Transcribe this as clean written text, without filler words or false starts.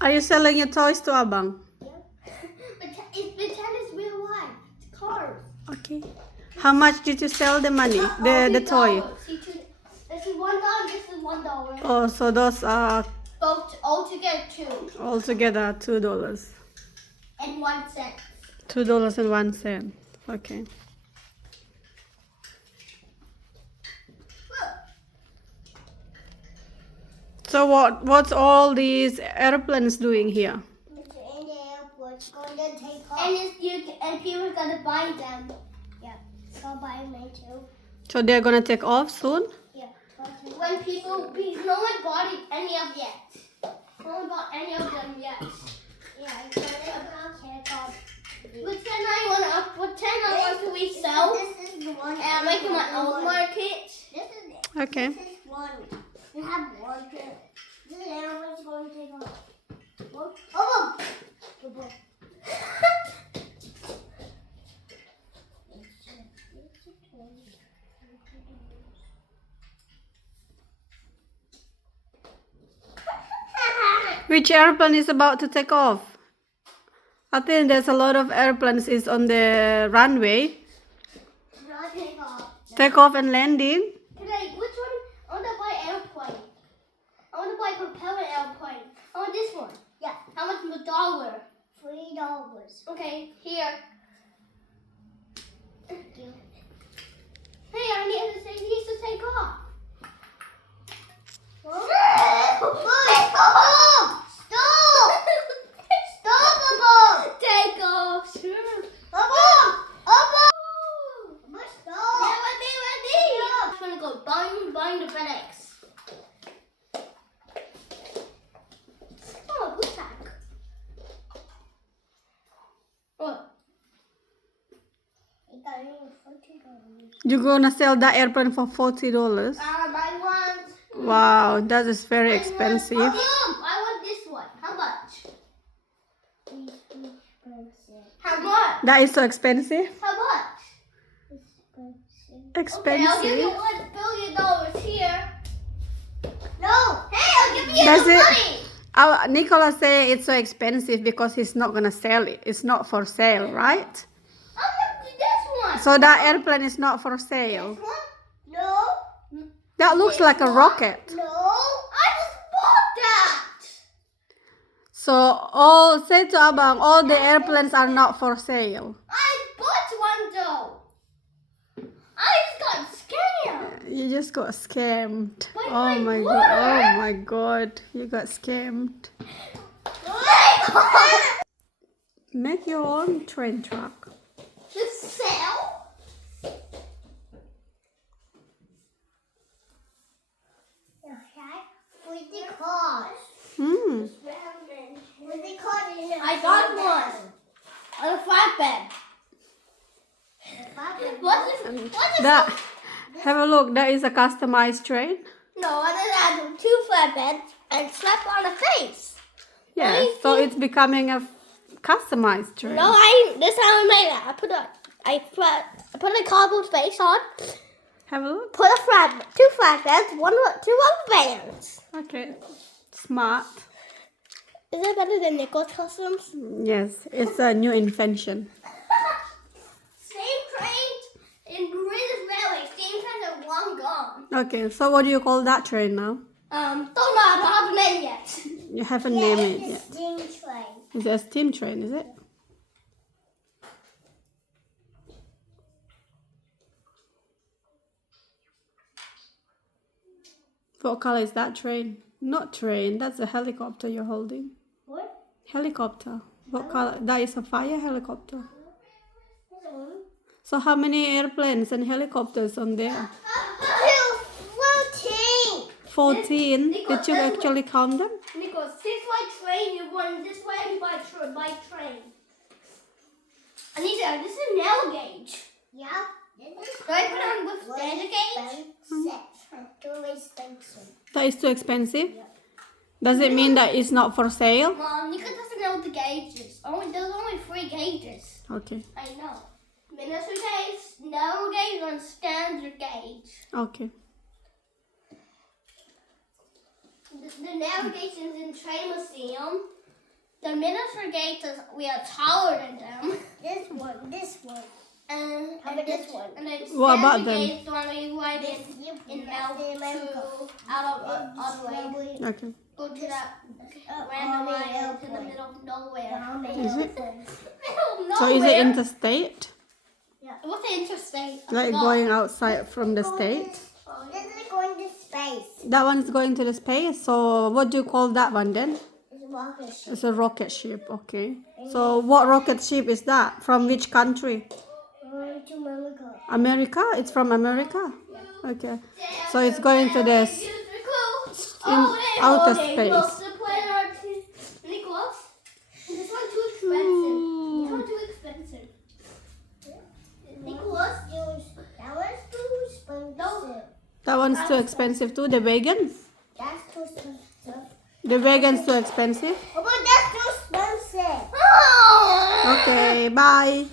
Are you selling your toys to Abang? Pretend it's real life. It's cars. Okay. How much did you sell the money? The toy? This is $1, this is $1. Oh, so those are Both altogether altogether $2. $2.01. $2.01. Okay. So what's all these airplanes doing here? It's in the airport. It's going to take off. And people are going to buy them. Yeah. Go buy me too. So they're gonna take off soon? Yeah. When people no one bought any of yet. No one bought any of them yet. Yeah, it's going to take off. What 10 I want to resell. This is the one. And I'm making my own market. This is it. Okay. This is one. We have one here. This animal's going to take off. Oh! Good boy. Which airplane is about to take off? I think there's a lot of airplanes is on the runway. Not take off. Take off and landing. Which one? I want to buy airplane. I want to buy propeller airplane. I want this one. Yeah. How much is $1? $3. Okay, here. Thank you. Hey, I need to say he needs to take off. Stop! Stop! Stop, take off. Sure. Stop! I'm gonna go buying the FedEx. Oh, good tack. What? You're gonna sell that airplane for $40? I want. Wow, that is very expensive. I want this one. How much? How much? That is so expensive. How much? Okay, I'll give you Expensive. $1 billion here. No. Hey, I'll give you Does the it- money. Nicola say it's so expensive because he's not gonna sell it. It's not for sale, right? I'm gonna do this one. So that airplane is not for sale. This one? No. That looks like a rocket. No. I just bought that. So say to Abang, all the airplanes are not for sale. I bought one though. I just got scared. You just got scammed. By Oh my my word. god. Oh my god. You got scammed. Make your own train track. Just sell. With the cars. Hmm. With the cars. I got one. On a flatbed. What's That have a look. That is a customized train. No, I just had 2 flatbeds and slap on a face. Yeah. So it's becoming a customized train. No, this is how I made it. I put a cardboard face on. Have a look. Put a 2 flatbeds, 2 rubber bands. Okay. Smart. Is that better than Nichols Customs? Yes. It's a new invention. Same trains in British Railway. Same trains are long gone. Okay. So what do you call that train now? Don't know. I don't have a name yet. You haven't named it yet. Steam train. Is it a steam train? Is it? What color is that train? Not train. That's a helicopter you're holding. What? Helicopter. What color? That is a fire helicopter. So how many airplanes and helicopters on there? 14. 14. Did you actually count them? Nicholas, this way train, you run this way by train. Anita, this is narrow gauge. Yeah. Do I put on with standard gauge? That is too expensive? Does it mean that it's not for sale? Mom, Nika doesn't know the gauges. There's only 3 gauges. Okay. I know. Minister gauge, narrow gauge, and standard gauge. Okay. The narrow gauge is in Train Museum. The miniature gates we are taller than them. This one. And this one. And then What about them? gates the one we ride in out of way. Okay. Go to that random island to the middle of nowhere. Is it? Middle of nowhere. So is it interstate? What's the interstate? Like going outside from the state? This is going to space. That one's going to the space. So what do you call that one then? It's a rocket ship. It's a rocket ship. Okay. So what rocket ship is that? From which country? To America. America? It's from America? Okay. So it's going to the outer space. Nicholas, this one's too expensive. This one's too expensive. Nicholas, that one's too expensive. No. That one's too expensive too. The wagon? That's too expensive. The wagon's too expensive? Oh, but that's too expensive. Okay, bye.